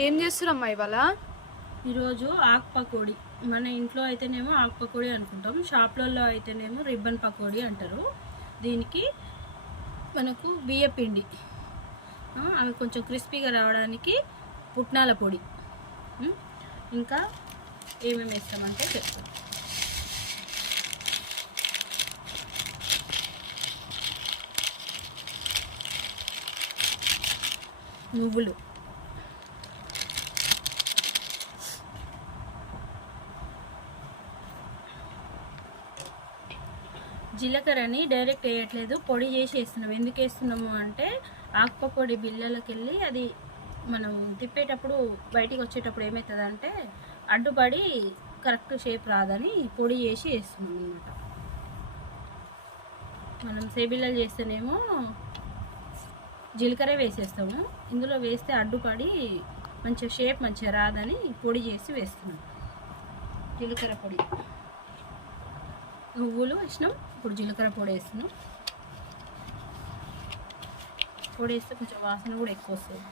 ఏం చేస్తున్నామ్మా ఇవాళ? ఈరోజు ఆకు పకోడీ. మన ఇంట్లో అయితేనేమో ఆకు పకోడీ అనుకుంటాం, షాప్లలో అయితేనేమో రిబ్బన్ పకోడీ అంటారు. దీనికి మనకు బియ్య పిండి, అవి కొంచెం క్రిస్పీగా రావడానికి పుట్నాల పొడి, ఇంకా ఏమేమి వేస్తామంటే చెప్తాం. నువ్వులు, జీలకర్రని డైరెక్ట్ వేయట్లేదు, పొడి చేసి వేస్తున్నాం. ఎందుకు వేస్తున్నాము అంటే ఆకు పకోడీ బిళ్ళలకి వెళ్ళి అది మనం తిప్పేటప్పుడు బయటికి వచ్చేటప్పుడు ఏమవుతుందంటే అడ్డుపడి కరెక్ట్ షేప్ రాదని పొడి చేసి వేస్తున్నాం అన్నమాట. మనం సేబిళ్ళలు చేస్తేనేమో జీలకర్ర వేసేస్తాము, ఇందులో వేస్తే అడ్డుపడి మంచిగా షేప్ మంచిగా రాదని పొడి చేసి వేస్తున్నాం. జీలకర్ర పొడి, నువ్వులు వేసినాం, ఇప్పుడు జీలకర్ర పొడి వేస్తున్నాం. పొడి వేస్తే కొంచెం వాసన కూడా ఎక్కువ వస్తుంది.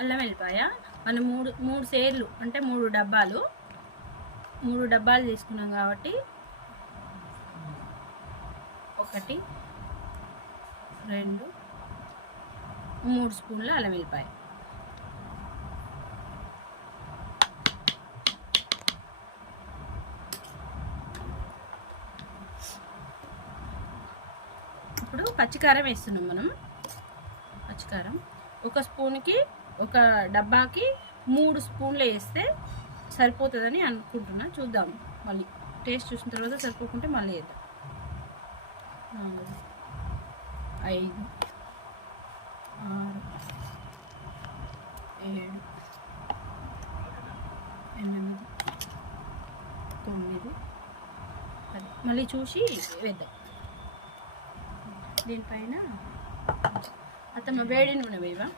అల్లం వెల్లిపాయ మనం మూడు సేర్లు అంటే 3 డబ్బాలు తీసుకున్నాం కాబట్టి 1 2 3 స్పూన్ల అల్లం వెల్లిపాయ. ఇప్పుడు పచ్చికారం వేస్తున్నాం మనం. పచ్చికారం 1 స్పూన్కి 1 డబ్బాకి 3 స్పూన్లు వేస్తే సరిపోతుందని అనుకుంటున్నా. చూద్దాం, మళ్ళీ టేస్ట్ చూసిన తర్వాత సరిపోకుంటే మళ్ళీ వేద్దాం. 5 6 7 8 9 10 మళ్ళీ చూసి వేద్దాం. దీనిపైన అత్తమ్మ వేడి నూనె వేయవా?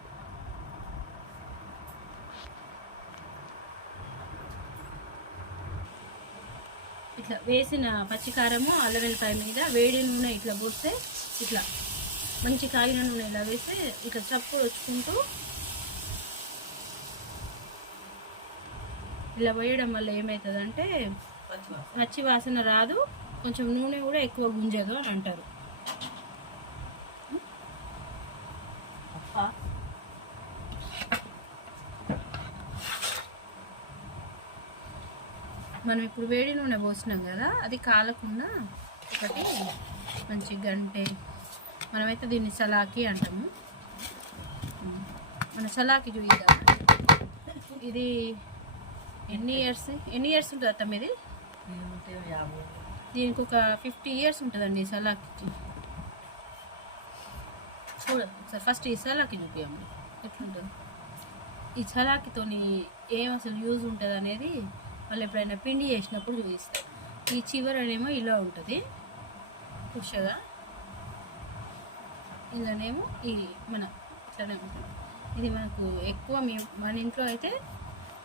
ఇట్లా వేసిన పచ్చికారము అల్లం వెల్లిపాయ మీద వేడి నూనె ఇట్లా పోస్తే, ఇట్లా మంచి కాగిన నూనె ఇలా వేస్తే ఇట్లా చప్పుడు వచ్చుకుంటూ ఇలా వేయడం వల్ల ఏమవుతుందంటే పచ్చి వాసన రాదు, కొంచెం నూనె కూడా ఎక్కువ గుంజదు అని అంటారు. మనం ఇప్పుడు వేడి నూనె పోసినాం కదా, అది కాలకుండా ఒకటి మంచి గంటె, మనమైతే దీన్ని సలాకి అంటాము. మన సలాకి చూద్దాం. ఇది ఎన్ని ఇయర్స్ ఉంటుంది అత్తమ్మ? ఇది దీనికి ఒక 50 ఇయర్స్ ఉంటుందండి సలాకి. చూడండి ఒకసారి, ఫస్ట్ ఈ సలాకి చూపించాము ఎట్లుంటుంది. ఈ సలాకితో ఏం అసలు యూజ్ ఉంటుంది అనేది వాళ్ళు ఎప్పుడైనా పిండి చేసినప్పుడు చూపిస్తారు. ఈ చివరనేమో ఇలా ఉంటుంది పుషగా, ఇలానేమో ఈ మన ఇట్లానే ఉంటుంది. ఇది మనకు ఎక్కువ మన ఇంట్లో అయితే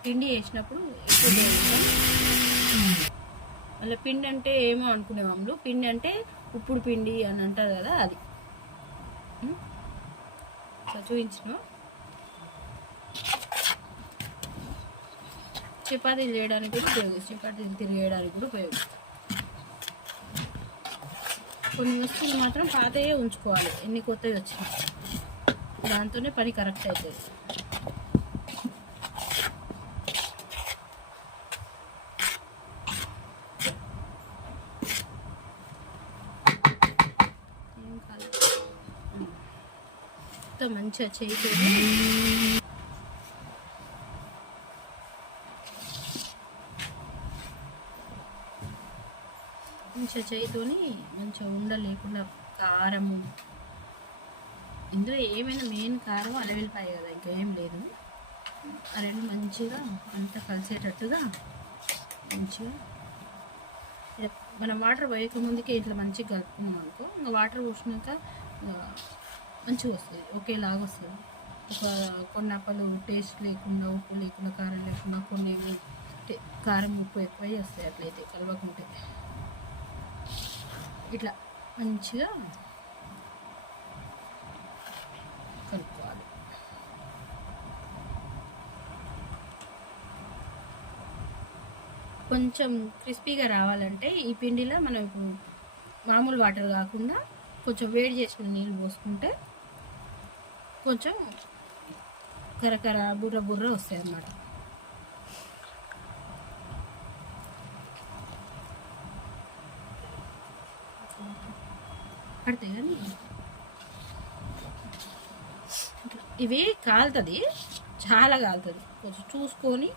పిండి చేసినప్పుడు ఎక్కువ చేస్తాం. మళ్ళీ పిండి అంటే ఏమో అనుకునేవాళ్ళు, పిండి అంటే ఉప్పుడు పిండి అని అంటారు కదా, అది చూపించిన. చపాతీలు చేయడానికి కూడా ఉపయోగిస్తాం, చపాతీలు తిరిగేయడానికి కూడా ఉపయోగిస్తాం. కొన్ని వస్తువులు మాత్రం పాతయే ఉంచుకోవాలి, ఎన్ని కొత్తవి వచ్చినాయి, దాంతోనే పని కరెక్ట్ అవుతుంది. ఏం కాదు, మంచిగా చేయకూడదు. మంచిగా చేయితోని మంచిగా ఉండలేకుండా కారము, ఇందులో ఏమైనా మెయిన్ కారం అల్లం వెల్లిపాయ కదా, ఇంకా ఏం లేదు. ఆ రెండు మంచిగా అంతా కలిసేటట్టుగా మంచిగా మనం వాటర్ పోయక ముందుకే ఇట్లా మంచిగా కలుపుకున్నాం అనుకో, ఇంకా వాటర్ పోసినాక మంచిగా వస్తుంది, ఒకేలాగా వస్తుంది. ఒక కొన్ని అప్పలు టేస్ట్ లేకుండా, ఉప్పు లేకుండా, కారం లేకుండా, కొన్ని కారం ఉప్పు ఎక్కువ వస్తాయి అట్లయితే కలవకుంటే. ఇట్లా మంచిగా కలుపుకోవాలి. కొంచెం క్రిస్పీగా రావాలంటే ఈ పిండిలో మనం ఇప్పుడు మామూలు వాటర్ కాకుండా కొంచెం వేడి చేసిన నీళ్ళు పోసుకుంటే కొంచెం కరకర బుర్ర బుర్ర వస్తాయి అన్నమాట. పడితే కానీ ఇవి కాలుతుంది, చాలా కాలుతుంది, కొంచెం చూసుకొని